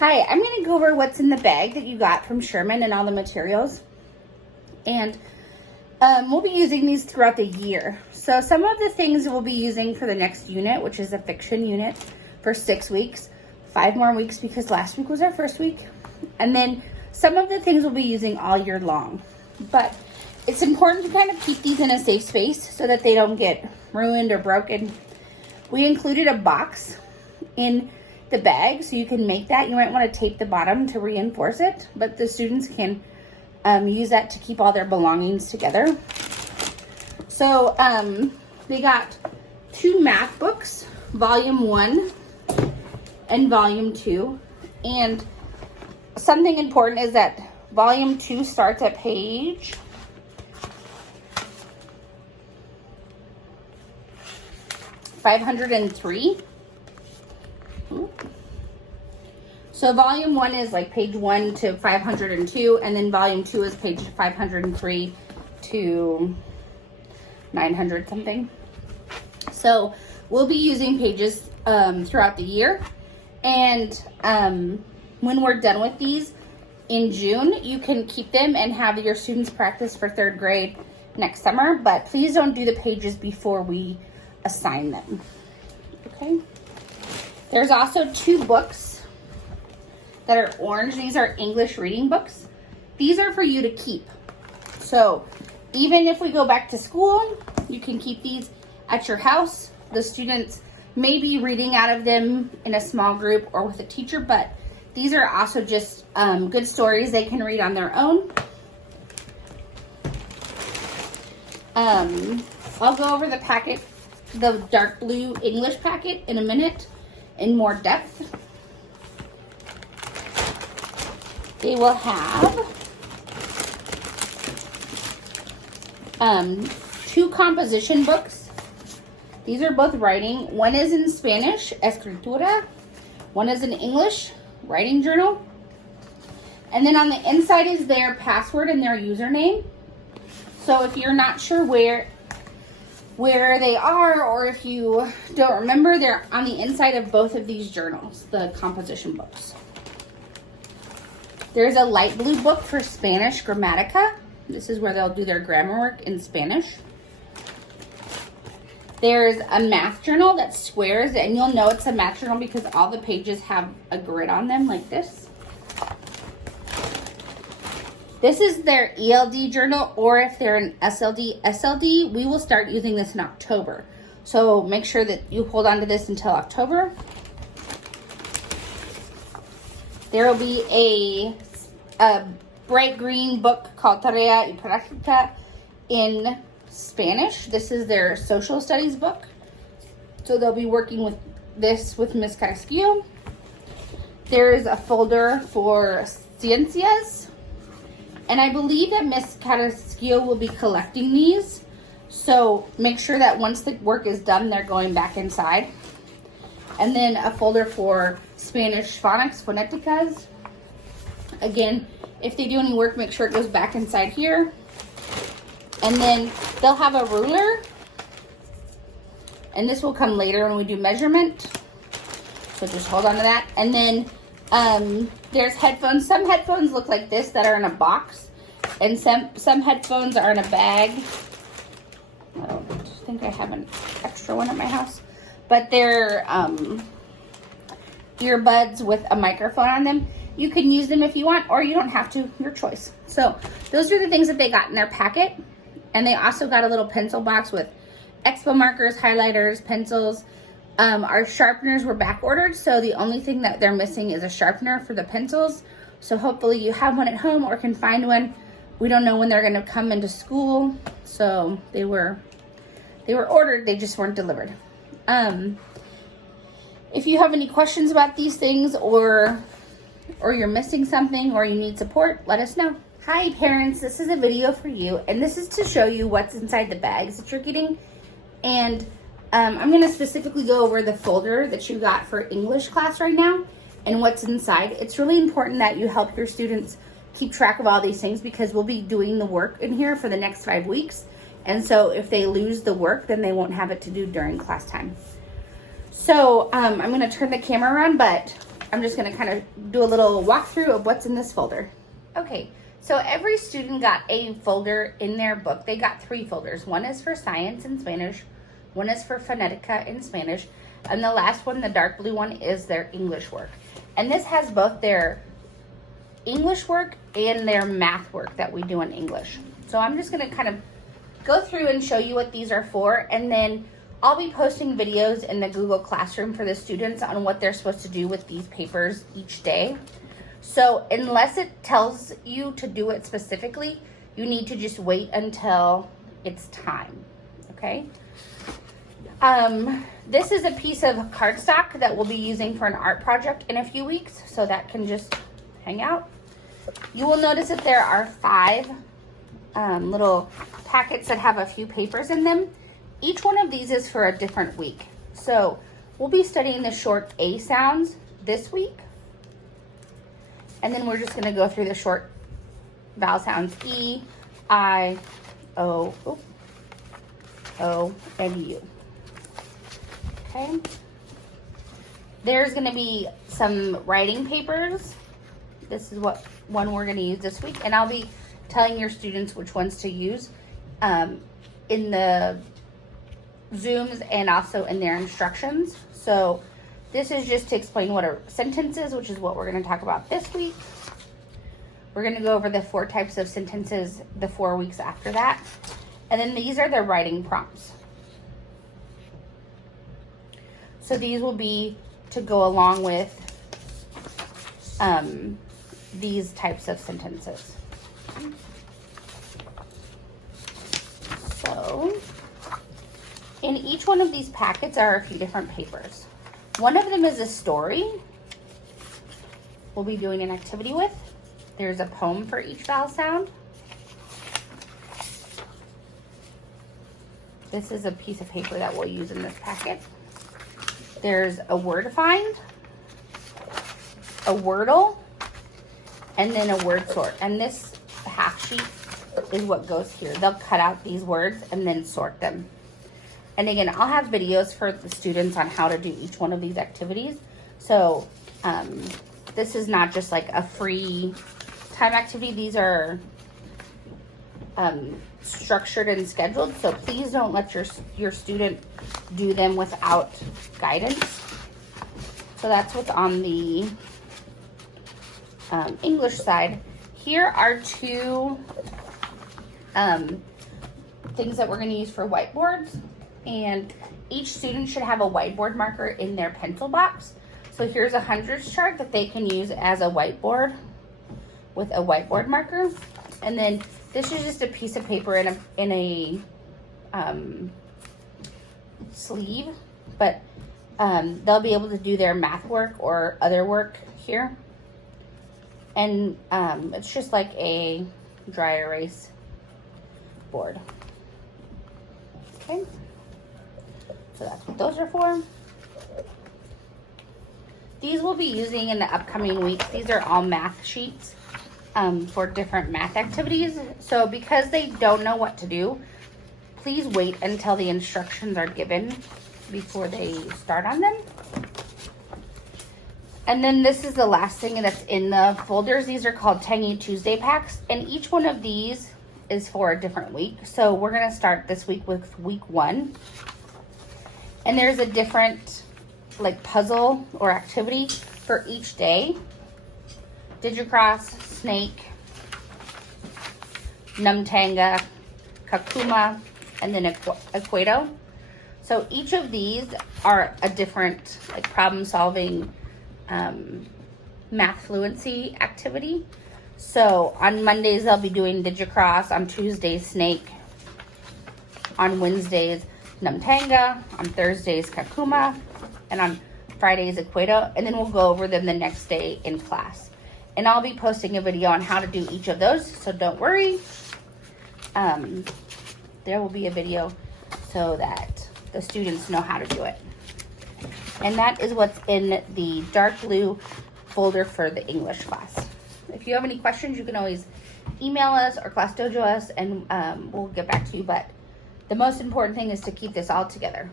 Hi, I'm going to go over what's in the bag that you got from Sherman and all the materials. And we'll be using these throughout the year. So some of the things we'll be using for the next unit, which is a fiction unit for 6 weeks, 5 more weeks because last week was our first week. And then some of the things we'll be using all year long. But it's important to kind of keep these in a safe space so that they don't get ruined or broken. We included a box in the bag, so you can make that. You might want to tape the bottom to reinforce it, but the students can use that to keep all their belongings together. So they got 2 math books, volume 1 and volume 2. And something important is that volume 2 starts at page 503. So volume 1 is like page 1 to 502, and then volume 2 is page 503 to 900 something. So we'll be using pages throughout the year, and when we're done with these in June, you can keep them and have your students practice for 3rd grade next summer, but please don't do the pages before we assign them. Okay. There's also 2 books that are orange. These are English reading books. These are for you to keep. So even if we go back to school, you can keep these at your house. The students may be reading out of them in a small group or with a teacher, but these are also just good stories they can read on their own. I'll go over the packet, the dark blue English packet, in a minute in more depth. They will have 2 composition books. These are both writing. One is in Spanish, escritura. One is in English, writing journal. And then on the inside is their password and their username. So if you're not sure where they are, or if you don't remember, they're on the inside of both of these journals, the composition books. There's a light blue book for Spanish Grammatica. This is where they'll do their grammar work in Spanish. There's a math journal that's squares, and you'll know it's a math journal because all the pages have a grid on them like this. This is their ELD journal, or if they're an SLD, we will start using this in October. So make sure that you hold on to this until October. There will be a bright green book called Tarea y Práctica in Spanish. This is their social studies book. So they'll be working with this with Ms. Carrasquillo. There's a folder for Ciencias. And I believe that Ms. Carrasquillo will be collecting these. So make sure that once the work is done, they're going back inside. And then a folder for Spanish phonics, fonéticas. Again, if they do any work, make sure it goes back inside here. And then they'll have a ruler. And this will come later when we do measurement. So just hold on to that. And then there's headphones. Some headphones look like this that are in a box. And some headphones are in a bag. I think I have an extra one at my house. But they're earbuds with a microphone on them. You can use them if you want, or you don't have to, your choice. So those are the things that they got in their packet. And they also got a little pencil box with expo markers, highlighters, pencils. Our sharpeners were back ordered, so the only thing that they're missing is a sharpener for the pencils. So hopefully you have one at home or can find one. We don't know when they're going to come into school, so they were ordered, they just weren't delivered. If you have any questions about these things, or you're missing something, or you need support, let us know. Hi parents, this is a video for you, and this is to show you what's inside the bags that you're getting. And I'm going to specifically go over the folder that you got for English class right now and what's inside. It's really important that you help your students keep track of all these things because we'll be doing the work in here for the next 5 weeks. And so if they lose the work, then they won't have it to do during class time. So I'm going to turn the camera around, but I'm just gonna kind of do a little walkthrough of what's in this folder. Okay, so every student got a folder in their book. They got 3 folders. One is for science in Spanish, one is for phonetica in Spanish, and the last one, the dark blue one, is their English work. And this has both their English work and their math work that we do in English. So I'm just gonna kind of go through and show you what these are for, and then I'll be posting videos in the Google Classroom for the students on what they're supposed to do with these papers each day. So unless it tells you to do it specifically, you need to just wait until it's time, okay? This is a piece of cardstock that we'll be using for an art project in a few weeks, so that can just hang out. You will notice that there are 5 little packets that have a few papers in them. Each one of these is for a different week. So we'll be studying the short A sounds this week. And then we're just gonna go through the short vowel sounds E, I, O, and U. Okay. There's gonna be some writing papers. This is what one we're gonna use this week. And I'll be telling your students which ones to use in the Zooms and also in their instructions. So this is just to explain what a sentence is, which is what we're going to talk about this week. We're going to go over the 4 types of sentences the 4 weeks after that. And then these are the writing prompts. So these will be to go along with these types of sentences. So in each one of these packets are a few different papers. One of them is a story we'll be doing an activity with. There's a poem for each vowel sound. This is a piece of paper that we'll use in this packet. There's a word find, a wordle, and then a word sort. And this half sheet is what goes here. They'll cut out these words and then sort them. And again, I'll have videos for the students on how to do each one of these activities. So this is not just like a free time activity. These are structured and scheduled. So please don't let your student do them without guidance. So that's what's on the English side. Here are 2 things that we're going to use for whiteboards. And each student should have a whiteboard marker in their pencil box. So here's a hundreds chart that they can use as a whiteboard with a whiteboard marker. And then this is just a piece of paper in a sleeve, but they'll be able to do their math work or other work here. And it's just like a dry erase board. Okay. So that's what those are for. These we'll be using in the upcoming weeks. These are all math sheets for different math activities. So because they don't know what to do, please wait until the instructions are given before they start on them. And then this is the last thing that's in the folders. These are called Tangy Tuesday packs, and each one of these is for a different week. So we're gonna start this week with week 1. And there's a different like puzzle or activity for each day. Digicross, snake, numtanga, kakuma, and then equato. So each of these are a different like problem solving math fluency activity. So on Mondays they'll be doing digicross, on Tuesdays snake, on Wednesdays numtanga, on Thursdays kakuma, and on Fridays equato, and then we'll go over them the next day in class. And I'll be posting a video on how to do each of those, so don't worry. There will be a video so that the students know how to do it. And that is what's in the dark blue folder for the English class. If you have any questions, you can always email us or Class Dojo us, and we'll get back to you. But the most important thing is to keep this all together.